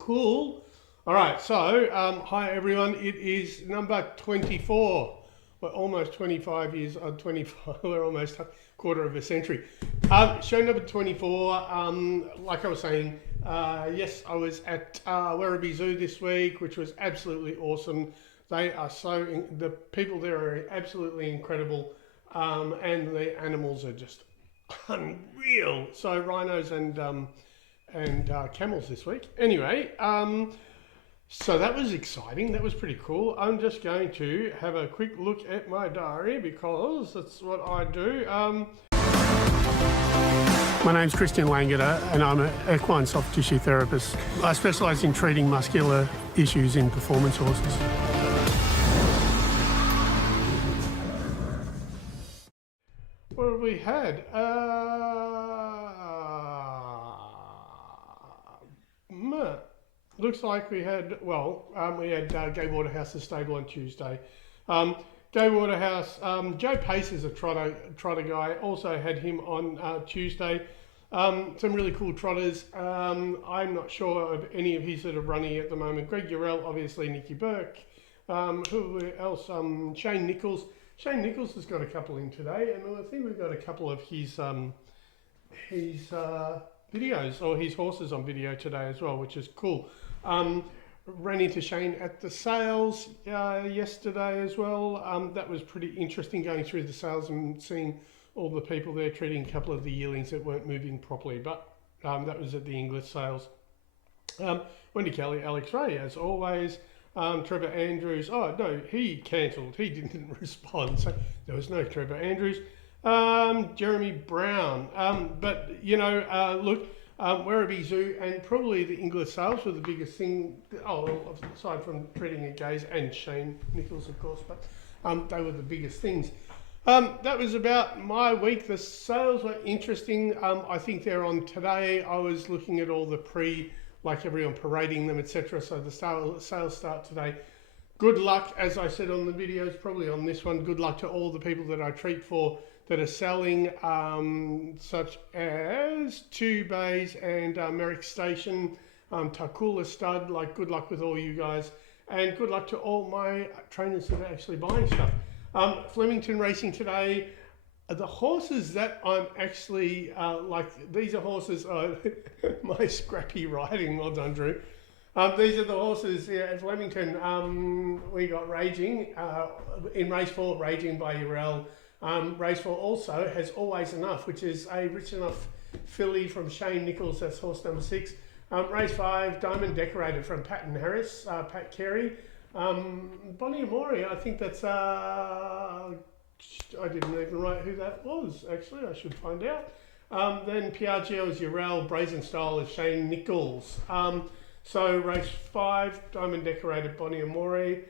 Cool. All right, so hi everyone. It is number 24. We're almost 25 years, 25, we're almost a quarter of a century. Show number 24, like I was saying, yes, I was at Werribee Zoo this week, which was absolutely awesome. They are the people there are absolutely incredible, and the animals are just unreal. So rhinos and camels this week. Anyway, so that was exciting. That was pretty cool. I'm just going to have a quick look at my diary because that's what I do. My name's Christian Langeder and I'm an equine soft tissue therapist. I specialise in treating muscular issues in performance horses. What have we had? Looks like we had, we had Gay Waterhouse's stable on Tuesday. Gay Waterhouse, Joe Pace is a trotter guy, also had him on Tuesday. Some really cool trotters. I'm not sure of any of his that are running at the moment. Greg Urell, obviously Nicky Burke. Who else? Shane Nichols. Shane Nichols has got a couple in today, and I think we've got a couple of his videos or his horses on video today as well, which is cool. Ran into Shane at the sales yesterday as well. That was pretty interesting going through the sales and seeing all the people there treating a couple of the yearlings that weren't moving properly, but that was at the English sales. Wendy Kelly, Alex Ray as always. Trevor Andrews, oh no, he cancelled, he didn't respond, so there was no Trevor Andrews. Jeremy Brown, but you know, look, Werribee Zoo and probably the English sales were the biggest thing, aside from treating a gaze and Shane Nichols of course, but they were the biggest things. That was about my week. The sales were interesting. I think they're on today. I was looking at all the like everyone parading them, etc. So the sales start today. Good luck, as I said on the videos, probably on this one, good luck to all the people that I treat for that are selling, such as Two Bays and Merrick Station, Tarcoola Stud, like good luck with all you guys. And good luck to all my trainers that are actually buying stuff. Flemington Racing today, the horses that I'm actually, these are horses, my scrappy riding, well done Drew. These are the horses at Flemington. We got Raging, in race 4, Raging by Urell. Race 4 also has Always Enough, which is a rich enough filly from Shane Nichols, that's horse number 6. Race 5, Diamond Decorated from Patton Harris, Pat Carey. Bonnie Amore, I think that's, I didn't even write who that was, actually, I should find out. Then Piaggio is Urell, Brazen Style is Shane Nichols. So race 5, Diamond Decorated, Bonnie Amore.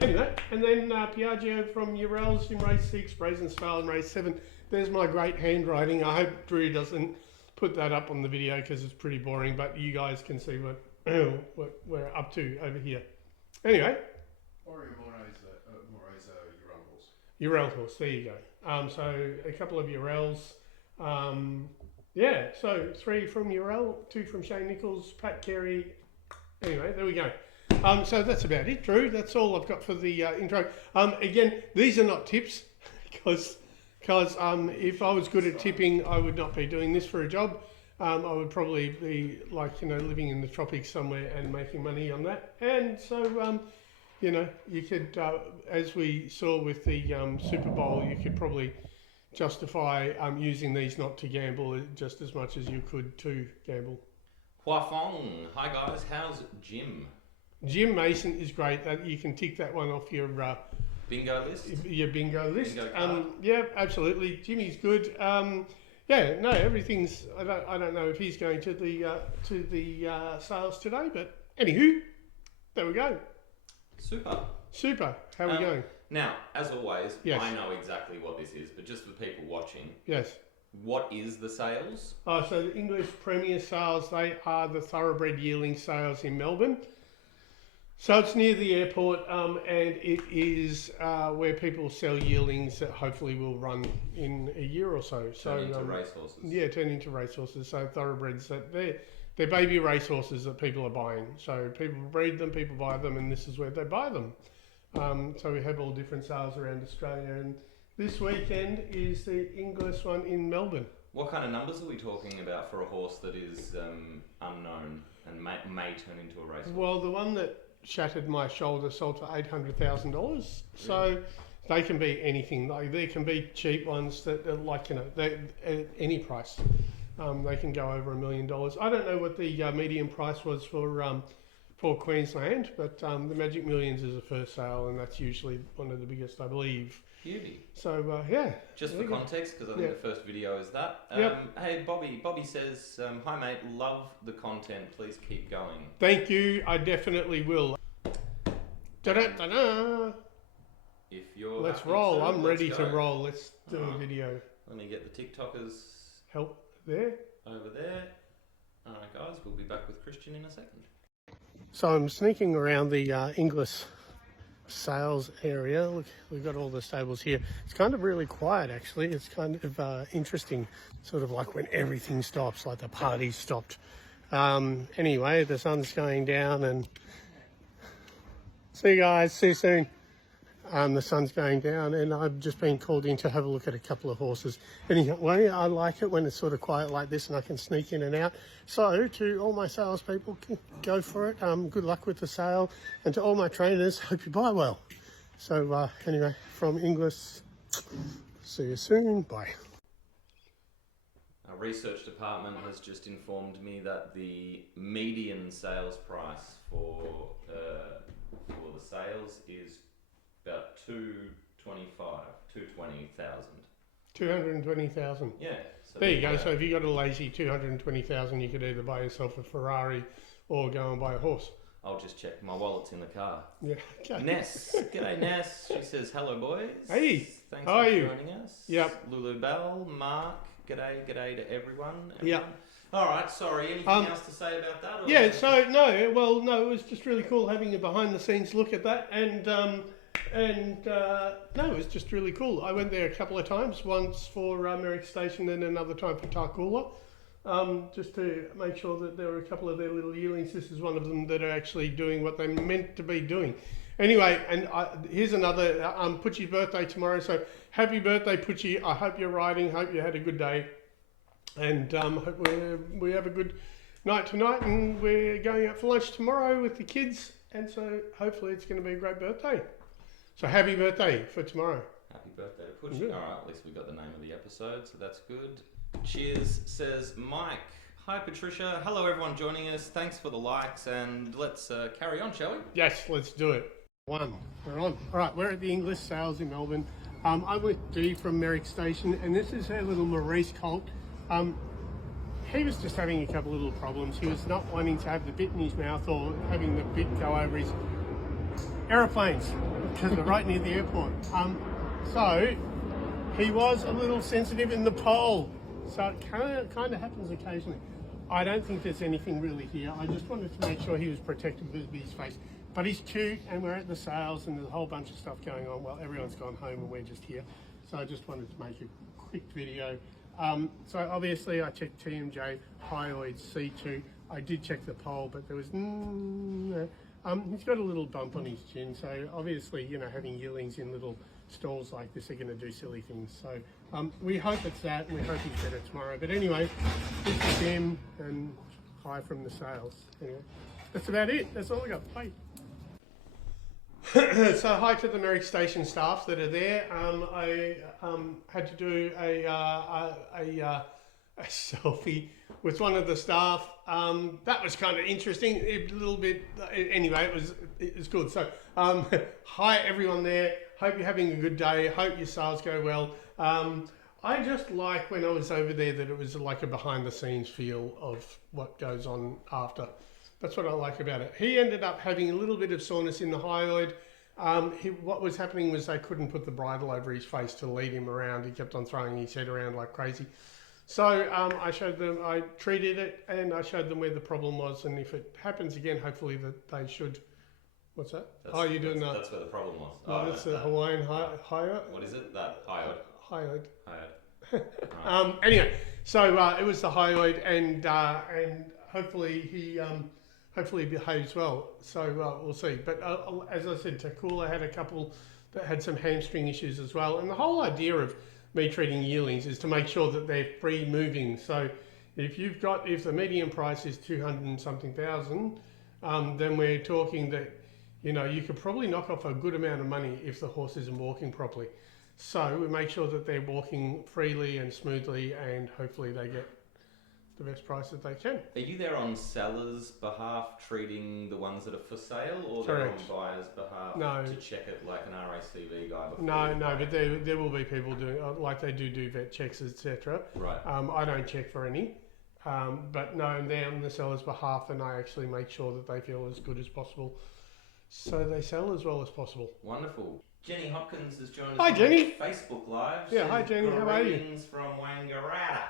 Anyway, and then Piaggio from Urell's in race 6, Brazen Style in race 7. There's my great handwriting. I hope Drew doesn't put that up on the video because it's pretty boring, but you guys can see what we're up to over here. Anyway. More's Urell horse. Urell horse, there you go. So a couple of Urells. Yeah, so 3 from Urell, 2 from Shane Nichols, Pat Carey. Anyway, there we go. So that's about it, Drew. That's all I've got for the intro. Again, these are not tips because if I was good at tipping, I would not be doing this for a job. I would probably be living in the tropics somewhere and making money on that. And so, you could, as we saw with the Super Bowl, you could probably justify using these not to gamble just as much as you could to gamble. Hua Fong. Hi guys, how's Jim? Jim Mason is great. You can tick that one off your bingo list. Your bingo list. Bingo yeah, absolutely. Jimmy's good. Yeah, no, everything's. I don't know if he's going to the sales today, but anywho, there we go. Super. How are we going? Now, as always, yes. I know exactly what this is, but just for people watching. Yes. What is the sales? So the English Premier Sales, they are the thoroughbred yearling sales in Melbourne. So it's near the airport, and it is where people sell yearlings that hopefully will run in a year or so. Turn into racehorses. Yeah, turn into racehorses. So thoroughbreds that they're baby racehorses that people are buying. So people breed them, people buy them, and this is where they buy them. So we have all different sales around Australia, and this weekend is the English one in Melbourne. What kind of numbers are we talking about for a horse that is unknown and may turn into a racehorse? Well, the one that shattered my shoulder sold for $800,000. So they can be anything. Like there can be cheap ones that are like, you know, they at any price. They can go over $1 million. I don't know what the median price was for Queensland, but the Magic Millions is a first sale, and that's usually one of the biggest, I believe. Beauty. So yeah. Just for context, because I think the first video is that. Hey, Bobby. Bobby says, "Hi mate, love the content. Please keep going." Thank you. I definitely will. Da-da-da-da. If you're let's roll. I'm ready to roll. Let's do a video. Let me get the TikTokers help there. Over there. All right, guys. We'll be back with Christian in a second. So I'm sneaking around the English sales area. Look, we've got all the stables here. It's kind of really quiet actually. It's kind of interesting, sort of like when everything stops, like the party stopped. Anyway, the sun's going down, and see you guys, see you soon. The sun's going down, and I've just been called in to have a look at a couple of horses. Anyway, I like it when it's sort of quiet like this and I can sneak in and out. So to all my salespeople, go for it. Good luck with the sale. And to all my trainers, hope you buy well. So anyway, from English, see you soon. Bye. Our research department has just informed me that the median sales price for the sales is about 220,000. 220,000. Yeah. So there you go. So if you got a lazy 220,000, you could either buy yourself a Ferrari or go and buy a horse. I'll just check. My wallet's in the car. Yeah. Okay. Ness. G'day, Ness. She says, hello, boys. Hey. Thanks How for are you? joining us. Yep. Lulu Bell, Mark. G'day to everyone. Yeah. All right. Sorry. Anything else to say about that? Or yeah. So no. It was just really cool having a behind-the-scenes look at that, and no, it was just really cool. I went there a couple of times, once for Merrick Station and another time for Tarcoola, just to make sure that there were a couple of their little yearlings. This is one of them that are actually doing what they're meant to be doing. Anyway, and here's another, Puchi's birthday tomorrow, so happy birthday, Puchi. I hope you're riding, hope you had a good day, and hope we have a good night tonight, and we're going out for lunch tomorrow with the kids, and so hopefully it's going to be a great birthday. So happy birthday for tomorrow. Happy birthday to Puchi. All right, at least we got the name of the episode, so that's good. Cheers, says Mike. Hi, Patricia. Hello, everyone joining us. Thanks for the likes, and let's carry on, shall we? Yes, let's do it. We're on. All right, we're at the English sales in Melbourne. I'm with Dee from Merrick Station, and this is her little Maurice colt. He was just having a couple of little problems. He was not wanting to have the bit in his mouth or having the bit go over his aeroplanes, because they're right near the airport. So he was a little sensitive in the pole. So it kind of happens occasionally. I don't think there's anything really here. I just wanted to make sure he was protected with his face. But he's cute, and we're at the sales, and there's a whole bunch of stuff going on. Well, everyone's gone home, and we're just here. So I just wanted to make a quick video. So obviously I checked TMJ, hyoid C2. I did check the pole, but there was no. He's got a little bump on his chin, so obviously, you know, having yearlings in little stalls like this are going to do silly things. So we hope it's that, and we hope he's better tomorrow. But anyway, this is him, and hi from the sales. Anyway, that's about it. That's all I got. Bye. So hi to the Merrick Station staff that are there. I had to do a selfie with one of the staff. That was kind of interesting, a little bit. Anyway, it was good. So hi everyone there. Hope you're having a good day. Hope your sales go well. I just like when I was over there that it was like a behind the scenes feel of what goes on after. That's what I like about it. He ended up having a little bit of soreness in the hyoid. What was happening was they couldn't put the bridle over his face to lead him around. He kept on throwing his head around like crazy. So I showed them, I treated it, and I showed them where the problem was. And if it happens again, hopefully that they should What's that? That's, You're doing that's where the problem was. No, that's the Hawaiian hyoid. What is it? That hyoid? Hyoid. Anyway, so it was the hyoid, and hopefully he behaves well. So we'll see. But as I said, Takula had a couple that had some hamstring issues as well. And the whole idea of me treating yearlings is to make sure that they're free moving. So if the median price is 200 and something thousand, then we're talking that, you could probably knock off a good amount of money if the horse isn't walking properly. So we make sure that they're walking freely and smoothly, and hopefully they get the best price that they can. Are you there on sellers' behalf treating the ones that are for sale, or Correct. they're on buyers' behalf to check it like an RACV guy before? No, but there will be people doing, like they do vet checks, etc. Right. I don't check for any. But no, they're on the seller's behalf, and I actually make sure that they feel as good as possible, so they sell as well as possible. Wonderful. Jenny Hopkins has joined us Hi, on Jenny. Facebook Live. Yeah, hi, Jenny. How are you? Greetings from Wangaratta.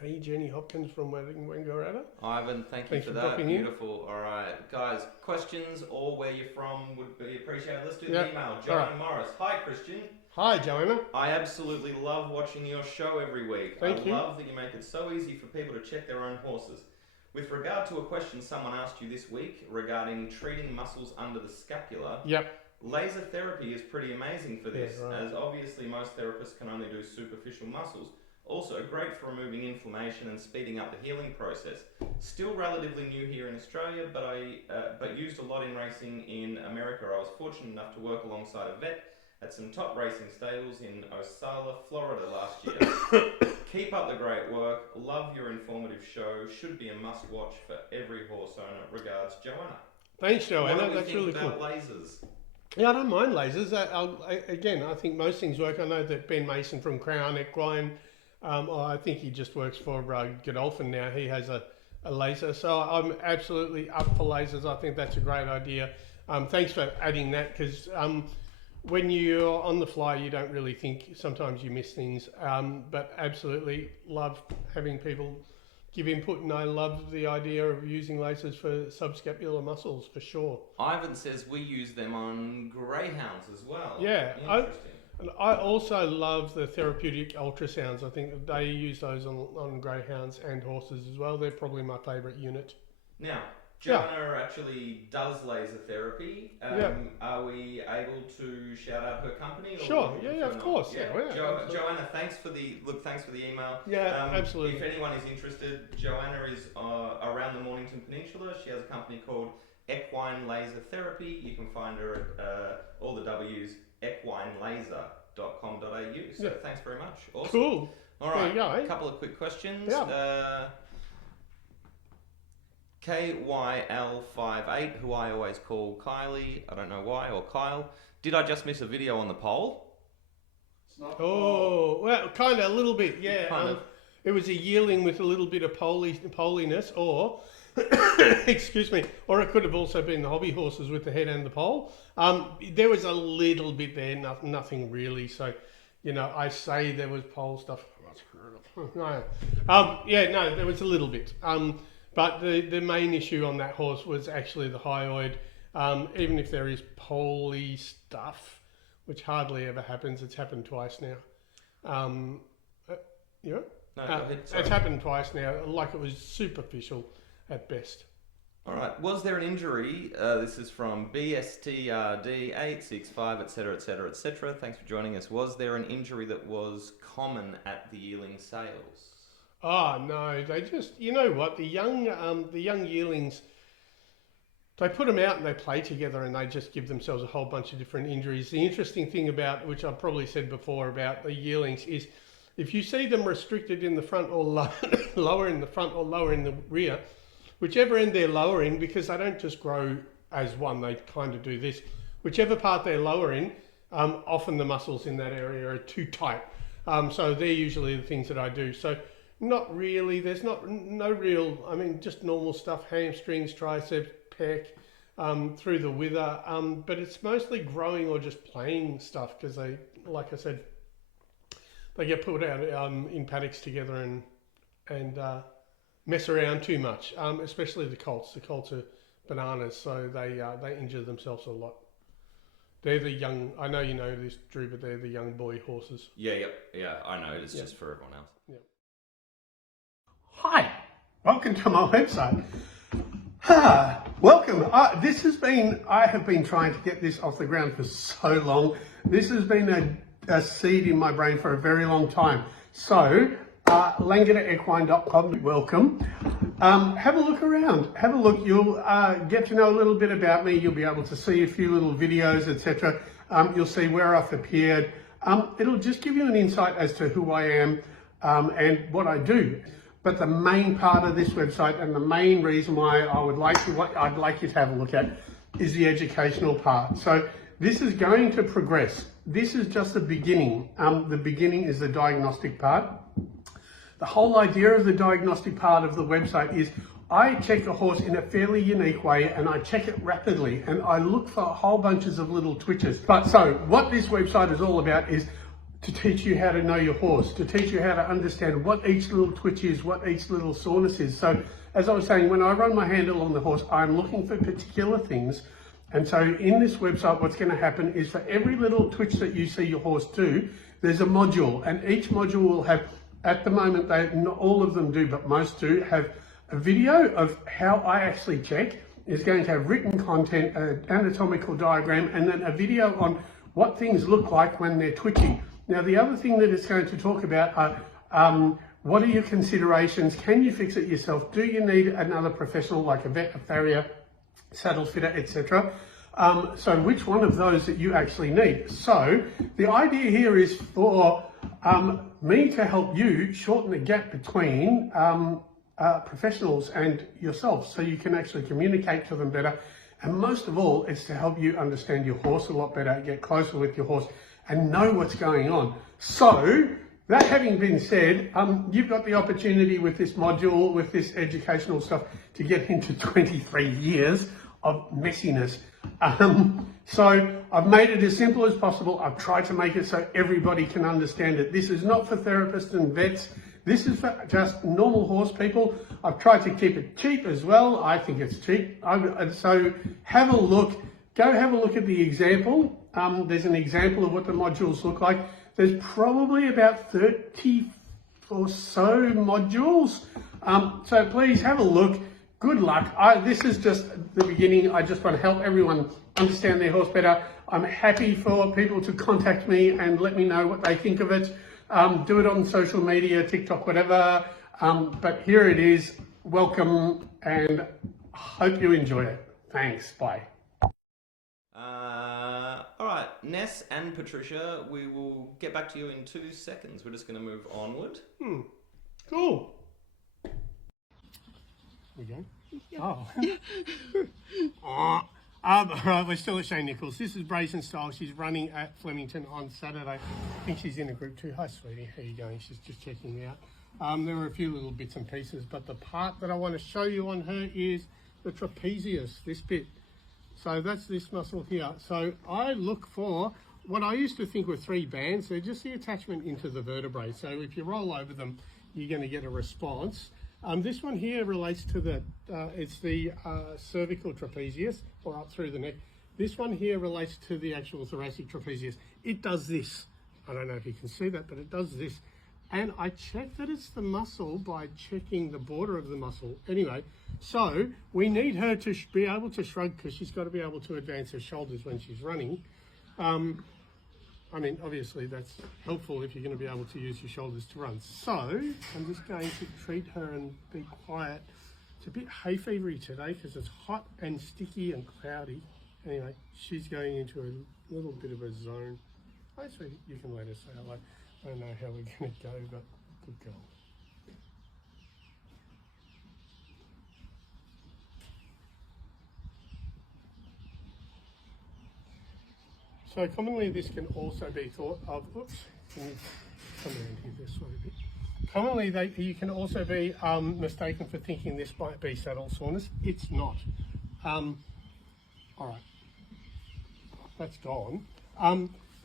Hey, Jenny Hopkins from Wangaratta. Ivan, thank you Thanks for for that. dropping in. Beautiful. All right, guys, questions or where you're from would be appreciated. Let's do Yeah. the email. Joanna Morris. Hi, Christian. Hi, Joanna. I absolutely love watching your show every week. Thank you. I love that you make it so easy for people to check their own horses. With regard to a question someone asked you this week regarding treating muscles under the scapula, Yep. laser therapy is pretty amazing for this, Yeah, right. as obviously most therapists can only do superficial muscles. Also great for removing inflammation and speeding up the healing process. Still relatively new here in Australia, but used a lot in racing in America. I was fortunate enough to work alongside a vet at some top racing stables in Ocala, Florida last year. Keep up the great work. Love your informative show. Should be a must-watch for every horse owner. Regards, Joanna. Thanks, Joanna. What do we That's think really cool. about lasers? Yeah, I don't mind lasers. I think most things work. I know that Ben Mason from Crown Equine, I think he just works for Godolphin now. He has a laser. So I'm absolutely up for lasers. I think that's a great idea. Thanks for adding that, because when you're on the fly, you don't really think. Sometimes you miss things. But absolutely love having people give input, and I love the idea of using lasers for subscapular muscles for sure. Ivan says we use them on greyhounds as well. Yeah, Interesting. I also love the therapeutic ultrasounds. I think that they use those on greyhounds and horses as well. They're probably my favourite unit. Now, Joanna actually does laser therapy. Are we able to shout out her company? Or Sure. Yeah, of course. Yeah. Joanna, thanks for the email. Yeah, absolutely. If anyone is interested, Joanna is around the Mornington Peninsula. She has a company called Equine Laser Therapy. You can find her at all the W's, equinelaser.com.au. So thanks very much. Awesome. Cool. All right. There you go, eh? A couple of quick questions. Yeah. KYL58, who I always call Kylie, I don't know why, or Kyle. Did I just miss a video on the poll? It's not Well, kind of a little bit, yeah. Kind of. It was a yearling with a little bit of poliness, or excuse me, or it could have also been the hobby horses with the head and the pole. There was a little bit there, nothing really. So, I say there was pole stuff. No, there was a little bit. But the main issue on that horse was actually the hyoid. Even if there is poly stuff, which hardly ever happens, it's happened twice now. No, go ahead. Sorry. It's happened twice now, like it was superficial at best. All right. Was there an injury? This is from BSTRD865, etc., etc., etc. Thanks for joining us. Was there an injury that was common at the yearling sales? Oh no, they just, you know what, the young yearlings, they put them out and they play together and they just give themselves a whole bunch of different injuries. The interesting thing about, which I've probably said before about the yearlings, is if you see them restricted in the front or lower in the front or lower in the rear, whichever end they're lower in, because they don't just grow as one, they kind of do this. Whichever part they're lower in, often the muscles in that area are too tight. So they're usually the things that I do. So not really, there's no real, just normal stuff, hamstrings, triceps, pec, through the wither, but it's mostly growing or just playing stuff, because they, like I said, they get put out in paddocks together and mess around too much, especially the colts. The colts are bananas, so they injure themselves a lot. They're the young. I know you know this, Drew, but they're the young boy horses. Yeah, I know. It's just for everyone else. Yeah. Hi, welcome to my website. Welcome. This has been. I have been trying to get this off the ground for so long. This has been a seed in my brain for a very long time. So, LangederEquine.com. Welcome. Have a look around. Have a look. You'll get to know a little bit about me. You'll be able to see a few little videos, etc. You'll see where I've appeared. It'll just give you an insight as to who I am and what I do. But the main part of this website and the main reason why I'd like you to have a look at is the educational part. So this is going to progress. This is just the beginning. The beginning is the diagnostic part. The whole idea of the diagnostic part of the website is I check a horse in a fairly unique way, and I check it rapidly, and I look for whole bunches of little twitches. But so what this website is all about is to teach you how to know your horse, to teach you how to understand what each little twitch is, what each little soreness is. So as I was saying, when I run my handle on the horse, I'm looking for particular things. And so in this website, what's going to happen is for every little twitch that you see your horse do, there's a module, and each module will have, at the moment, not all of them do, but most do, have a video of how I actually check. Is going to have written content, an anatomical diagram, and then a video on what things look like when they're twitching. Now, the other thing that it's going to talk about are what are your considerations? Can you fix it yourself? Do you need another professional like a vet, a farrier, saddle fitter, etc.? So which one of those that you actually need? So the idea here is for me to help you shorten the gap between professionals and yourself, so you can actually communicate to them better. And most of all, it's to help you understand your horse a lot better, get closer with your horse, and know what's going on. So, that having been said, you've got the opportunity with this module, with this educational stuff, to get into 23 years of messiness. So, I've made it as simple as possible. I've tried to make it so everybody can understand it. This is not for therapists and vets. This is for just normal horse people. I've tried to keep it cheap as well. I think it's cheap. So, have a look. Go have a look at the example. There's an example of what the modules look like. There's probably about 30 or so modules. So please have a look. Good luck. This is just the beginning. I just want to help everyone understand their horse better. I'm happy for people to contact me and let me know what they think of it. Do it on social media, TikTok, whatever. But here it is. Welcome, and hope you enjoy it. Thanks. Bye. All right, Ness and Patricia, we will get back to you in 2 seconds. We're just going to move onward. Cool. We go? Oh. All right, we're still at Shane Nichols. This is Brazen Style. She's running at Flemington on Saturday. I think she's in a group 2. Hi, sweetie. How you going? She's just checking me out. There were a few little bits and pieces, but the part that I want to show you on her is the trapezius, this bit. So that's this muscle here. So I look for what I used to think were 3 bands. They're just the attachment into the vertebrae. So if you roll over them, you're going to get a response. This one here relates to the, it's the cervical trapezius, or up through the neck. This one here relates to the actual thoracic trapezius. It does this. I don't know if you can see that, but it does this. And I check that it's the muscle by checking the border of the muscle. Anyway, so we need her to be able to shrug, because she's got to be able to advance her shoulders when she's running. I mean, obviously that's helpful if you're going to be able to use your shoulders to run. So I'm just going to treat her and be quiet. It's a bit hay fevery today because it's hot and sticky and cloudy. Anyway, she's going into a little bit of a zone. Hi, sweetie, you can let her say hello. I don't know how we're going to go, but good girl. So commonly this can also be thought of, oops, can you come around here this way a bit. Commonly you can also be mistaken for thinking this might be saddle soreness. It's not. All right, that's gone.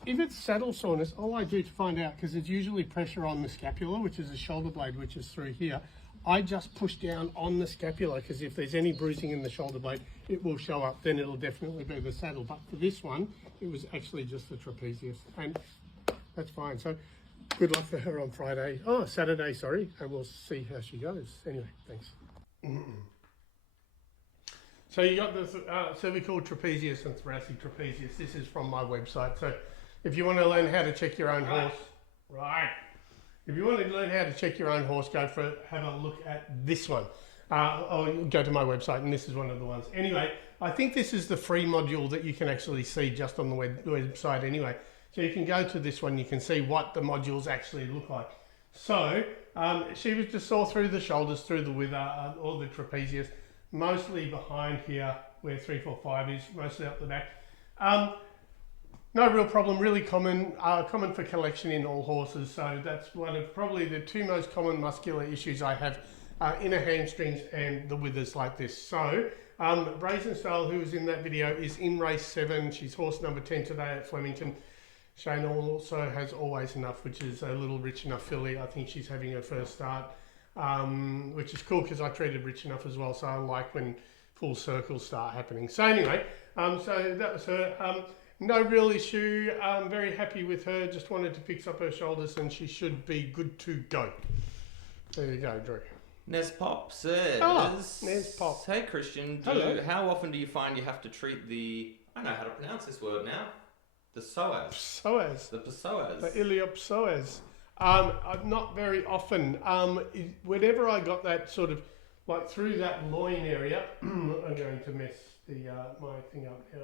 If it's saddle soreness, all I do to find out, because it's usually pressure on the scapula, which is the shoulder blade, which is through here, I just push down on the scapula because if there's any bruising in the shoulder blade, it will show up. Then it'll definitely be the saddle. But for this one, it was actually just the trapezius, and that's fine. So good luck for her on Saturday, sorry, and we'll see how she goes. Anyway, thanks. So you got the cervical trapezius and thoracic trapezius. This is from my website. So if you want to learn how to check your own horse, if you want to learn how to check your own horse, have a look at this one. Or go to my website, and this is one of the ones. Anyway, I think this is the free module that you can actually see just on the website anyway. So you can go to this one, you can see what the modules actually look like. So she was just sore through the shoulders, through the wither, or the trapezius, mostly behind here where 3, 4, 5 is, mostly up the back. No real problem, really common for collection in all horses. So that's one of probably the 2 most common muscular issues I have, inner hamstrings and the withers like this. So Brazen Style, who was in that video, is in race 7. She's horse number 10 today at Flemington. Shane also has Always Enough, which is a little Rich Enough filly. I think she's having her first start, which is cool because I treated Rich Enough as well. So I like when full circles start happening. So anyway, so that was her. No real issue. I'm very happy with her. Just wanted to fix up her shoulders and she should be good to go. There you go, Drew. Nes Pop says... Nes Pop. Hey, Christian. How often do you find you have to treat the... I know how to pronounce this word now. The psoas. Psoas. The psoas. The iliopsoas. Not very often. Whenever I got that sort of, like through that loin area, I'm going to mess my thing up here,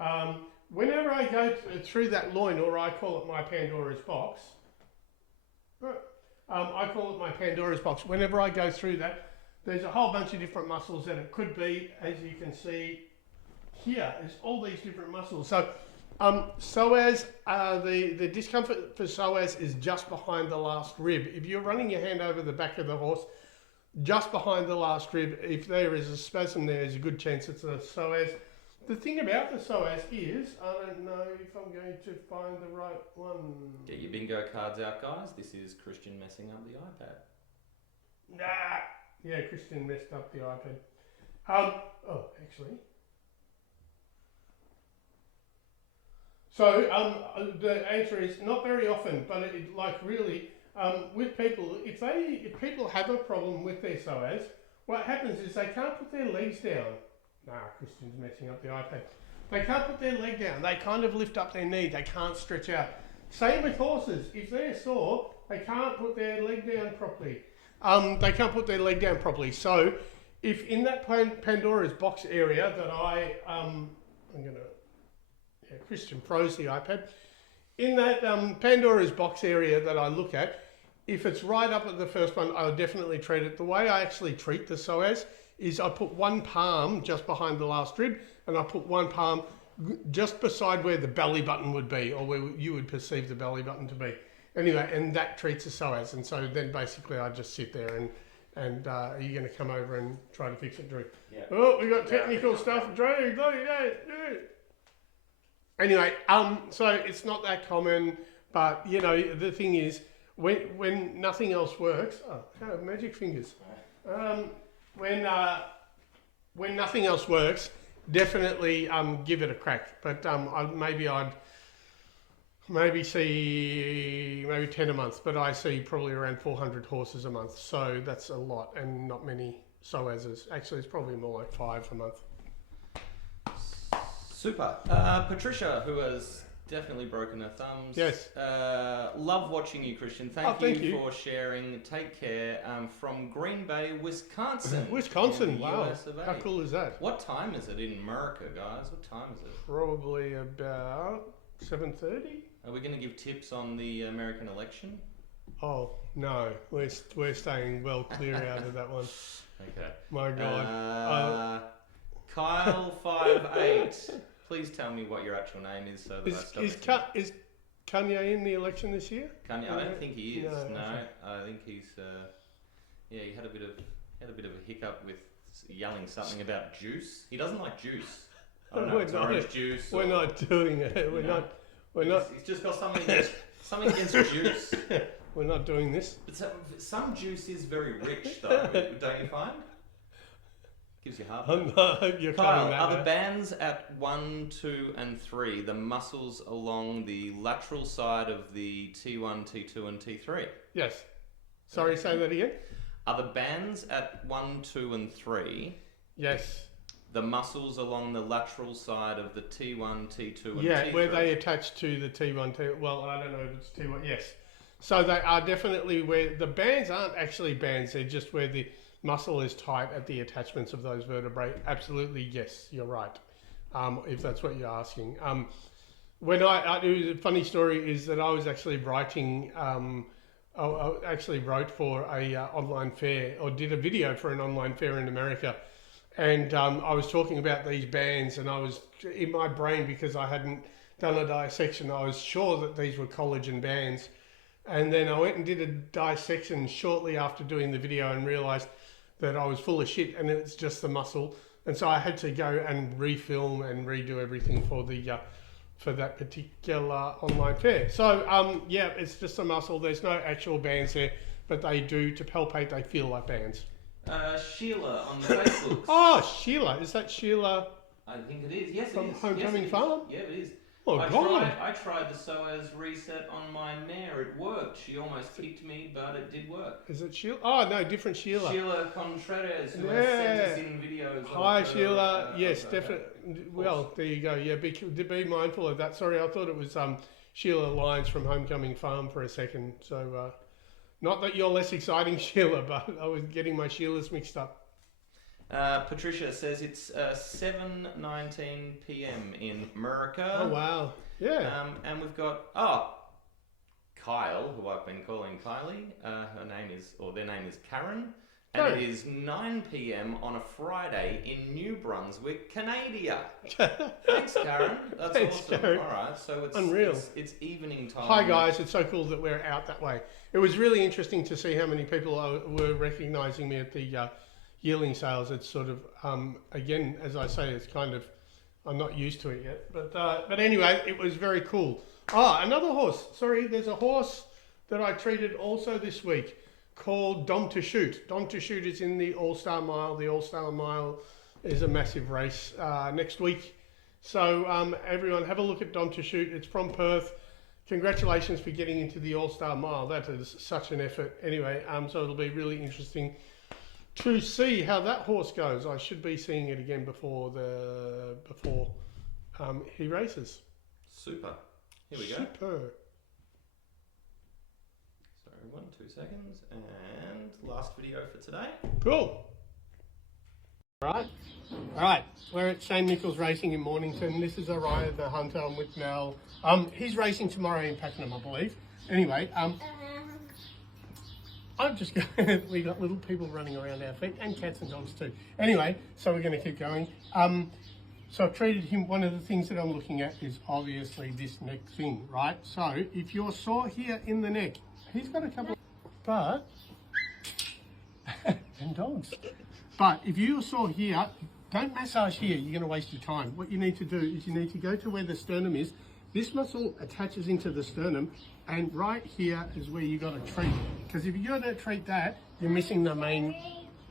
aren't I? Whenever I go through that loin, or I call it my Pandora's box, whenever I go through that, there's a whole bunch of different muscles that it could be, as you can see here, there's all these different muscles. So psoas, the discomfort for psoas is just behind the last rib. If you're running your hand over the back of the horse, just behind the last rib, if there is a spasm there's a good chance it's a psoas. The thing about the psoas is, I don't know if I'm going to find the right one. Get your bingo cards out, guys. This is Christian messing up the iPad. Nah. Yeah, Christian messed up the iPad. Actually. So the answer is not very often, but with people, if people have a problem with their psoas, what happens is they can't put their legs down. Christian's messing up the iPad. They can't put their leg down. They kind of lift up their knee. They can't stretch out. Same with horses. If they're sore, they can't put their leg down properly. So if in that Pandora's box area that Christian froze the iPad. In that Pandora's box area that I look at, if it's right up at the first one, I'll definitely treat it. The way I actually treat the psoas is I put one palm just behind the last rib, and I put one palm just beside where the belly button would be, or where you would perceive the belly button to be. Anyway, and that treats the psoas. And so then basically I just sit there and are you going to come over and try to fix it, Drew? Yeah. Oh, we got technical stuff, Drew. Anyway, so it's not that common, but the thing is, when nothing else works, magic fingers. When nothing else works, definitely give it a crack. But I'd see 10 a month, but I see probably around 400 horses a month. So that's a lot, and not many psoases. Actually, it's probably more like 5 a month. Super. Patricia, who has definitely broken her thumbs. Yes. Love watching you, Christian. Thank you for sharing. Take care. From Green Bay, Wisconsin. Wisconsin, wow. How cool is that? What time is it in America, guys? What time is it? Probably about 7:30. Are we going to give tips on the American election? Oh, no. We're staying well clear out of that one. Okay. My God. Kyle58. Please tell me what your actual name is so that is Kanye in the election this year? Kanye, I don't think he is. No, okay. I think he's. He had a bit of a hiccup with yelling something about juice. He doesn't like juice. I don't know. It's orange juice. We're not doing it. We're not. He's just got something against juice. we're not doing this. But some juice is very rich, though, don't you find? Gives you heart. I hope you're Kyle, cutting that are the out. bands at 1, 2, and 3 the muscles along the lateral side of the T1, T2, and T3? Yes. Sorry, say that again? Are the bands at 1, 2, and 3 Yes. the muscles along the lateral side of the T1, T2, and T3? Yeah, where they attach to the T1, well, I don't know if it's T1, yes. So they are definitely where, the bands aren't actually bands, they're just where the muscle is tight at the attachments of those vertebrae. Absolutely, yes, you're right, if that's what you're asking. When it was a funny story is that I was actually writing, I actually wrote for a online fair, or did a video for an online fair in America. And I was talking about these bands, and I was in my brain, because I hadn't done a dissection, I was sure that these were collagen bands. And then I went and did a dissection shortly after doing the video and realized that I was full of shit and it's just the muscle. And so I had to go and refilm and redo everything for the for that particular online fair. So yeah, it's just a muscle. There's no actual bands there, but they do, to palpate, they feel like bands. Sheila on the Facebook. Oh, Sheila. Is that Sheila I think it is. Yes, from it is. Homecoming yes, it Farm? Is. Yeah, it is. Oh, God. I tried the psoas reset on my mare. It worked. She almost kicked me, but it did work. Is it Sheila? Oh, no, different Sheila. Sheila Contreras, who has sent us in videos. Hi, of Sheila. Yes, of definitely. Well, there you go. Yeah, be mindful of that. Sorry, I thought it was Sheila Lyons from Homecoming Farm for a second. So, not that you're less exciting, Sheila, but I was getting my Sheilas mixed up. Patricia says it's 7:19 p.m. in America. Oh, wow. Yeah. And we've got Kyle, who I've been calling Kylie. Their name is Karen, and it is 9 p.m. on a Friday in New Brunswick, Canada. Thanks, Karen. That's Thanks, awesome. Karen. All right, so it's Unreal. It's evening time. Hi, guys. It's so cool that we're out that way. It was really interesting to see how many people were recognising me at the yearling sales. It's sort of, again, as I say, it's kind of, I'm not used to it yet. But anyway, it was very cool. Another horse. Sorry, there's a horse that I treated also this week called Dom to Shoot. Dom to Shoot is in the All-Star Mile. The All-Star Mile is a massive race next week. So everyone have a look at Dom to Shoot. It's from Perth. Congratulations for getting into the All-Star Mile. That is such an effort. Anyway, so it'll be really interesting to see how that horse goes. I should be seeing it again before he races. Super. Here we go. Super. Sorry, 2 seconds. And last video for today. Cool. All right. We're at Shane Nichols Racing in Mornington. This is Orion the Hunter. I'm with Mel. He's racing tomorrow in Pakenham, I believe. Anyway, I'm just going. We got little people running around our feet, and cats and dogs too. Anyway, so we're going to keep going. So I've treated him. One of the things that I'm looking at is obviously this neck thing, right? So if you're sore here in the neck, he's got a couple, but and dogs. But if you're sore here, don't massage here. You're going to waste your time. What you need to do is you need to go to where the sternum is. This muscle attaches into the sternum, and right here is where you got to treat. Because if you're going to treat that, you're missing the main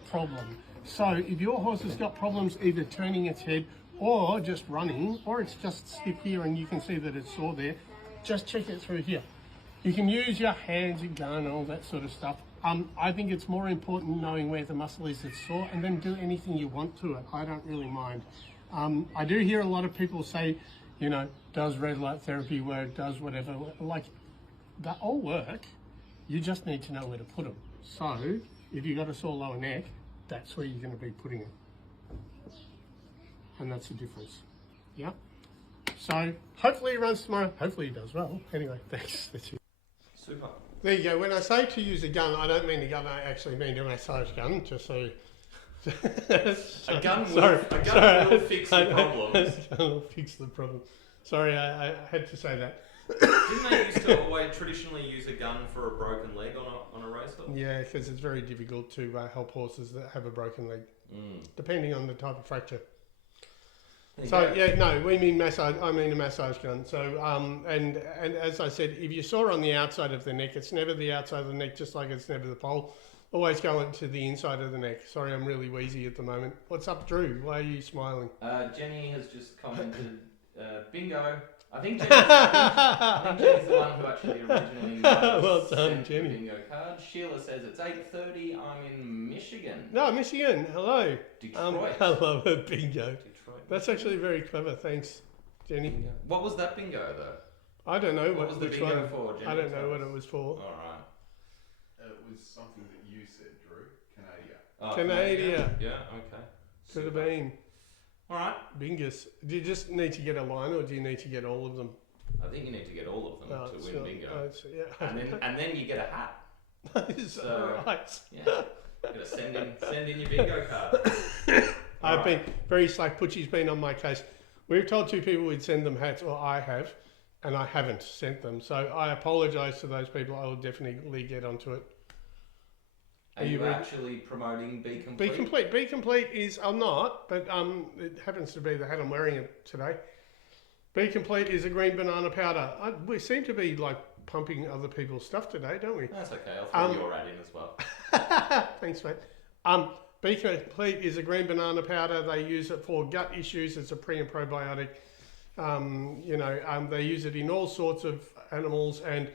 problem. So if your horse has got problems either turning its head or just running, or it's just stiff here and you can see that it's sore there, just check it through here. You can use your hands, your gun, all that sort of stuff. I think it's more important knowing where the muscle is that's sore, and then do anything you want to it. I don't really mind. I do hear a lot of people say, you know, does red light therapy work, does whatever. Like, that all work. You just need to know where to put them. So if you've got a sore lower neck, that's where you're going to be putting it. And that's the difference. Yeah. So hopefully he runs tomorrow. Hopefully he does well. Anyway, thanks. That's it. Super. There you go. When I say to use a gun, I don't mean a gun. I actually mean a massage gun. Just so. A gun will fix the problems. It'll fix the problem. Sorry, I had to say that. Didn't they used to always traditionally use a gun for a broken leg on a race horse? Yeah, because it's very difficult to help horses that have a broken leg, depending on the type of fracture. So yeah, no, we mean massage. I mean a massage gun. So and as I said, if you saw on the outside of the neck, it's never the outside of the neck, just like it's never the pole. Always go into the inside of the neck. Sorry, I'm really wheezy at the moment. What's up, Drew? Why are you smiling? Jenny has just commented, bingo. I think Jenny's the one who actually originally well done, sent Jenny. the bingo card. Sheila says it's 8:30. I'm in Michigan. No, Michigan. Hello. Detroit. I love a bingo. Detroit. That's actually very clever. Thanks, Jenny. Bingo. What was that bingo though? I don't know What was the which bingo one. for, Jenny? I don't know what it was for. All right. It was something that you said, Drew. Canada. Oh, Canada. Yeah. Okay. Could have Super. been. All right. Bingus. Do you just need to get a line, or do you need to get all of them? I think you need to get all of them to it's win not- bingo, yeah. and then you get a hat. Is that So- right? Yeah. You gotta send in your bingo card. I've Alright. been very slack. Puchi's been on my case. We've told 2 people we'd send them hats, or I have, and I haven't sent them. So I apologise to those people. I will definitely get onto it. Are Are you you ready? actually promoting Be Complete? Be Complete. Be Complete is, I'm not, but it happens to be the hat I'm wearing it today. Be Complete is a green banana powder. We seem to be like pumping other people's stuff today, don't we? That's okay. I'll throw your ad in as well. Thanks, mate. Be Complete is a green banana powder. They use it for gut issues. It's a pre and probiotic. They use it in all sorts of animals, and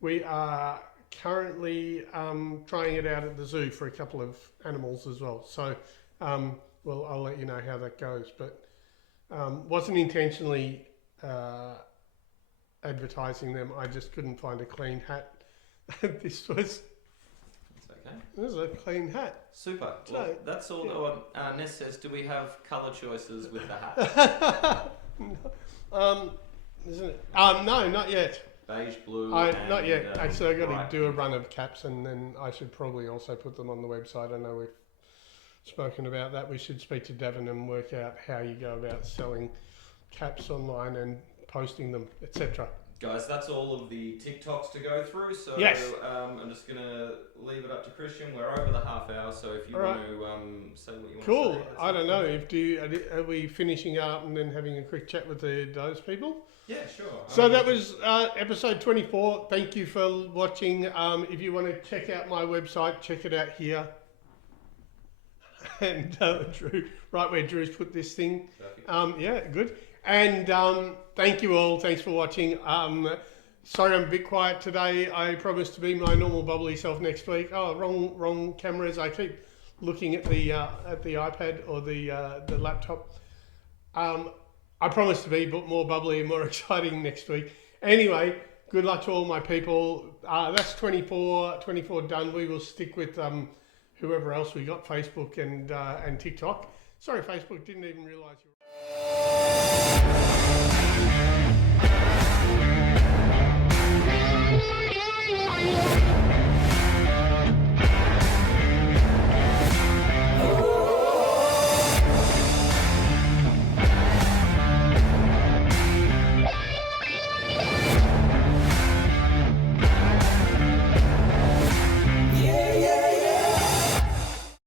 we are currently trying it out at the zoo for a couple of animals as well. So, I'll let you know how that goes. But wasn't intentionally advertising them. I just couldn't find a clean hat. This was a clean hat. Super. So, Well, that's all. yeah. Ness says, do we have colour choices with the hat? Isn't it? No, not yet. Beige, blue. Not yet. Actually, I got bright to do a pink. run of caps, and then I should probably also put them on the website. I know we've spoken about that. We should speak to Davin and work out how you go about selling caps online and posting them, etc. Guys, that's all of the TikToks to go through. So Yes. I'm just going to leave it up to Christian. We're over the half hour, so if you All want right. to say what you want Cool. to say. that's I don't up know to you. are we finishing up and then having a quick chat with those people? Yeah, sure. So that was episode 24. Thank you for watching. If you want to check out my website, check it out here. And Drew, right where Drew's put this thing. Perfect. Yeah, good. And thank you all. Thanks for watching. Sorry I'm a bit quiet today. I promise to be my normal bubbly self next week. Oh, wrong cameras. I keep looking at the iPad or the laptop. I promise to be more bubbly and more exciting next week. Anyway, good luck to all my people. That's 24 done. We will stick with whoever else we got, Facebook and TikTok. Sorry, Facebook, didn't even realise you were...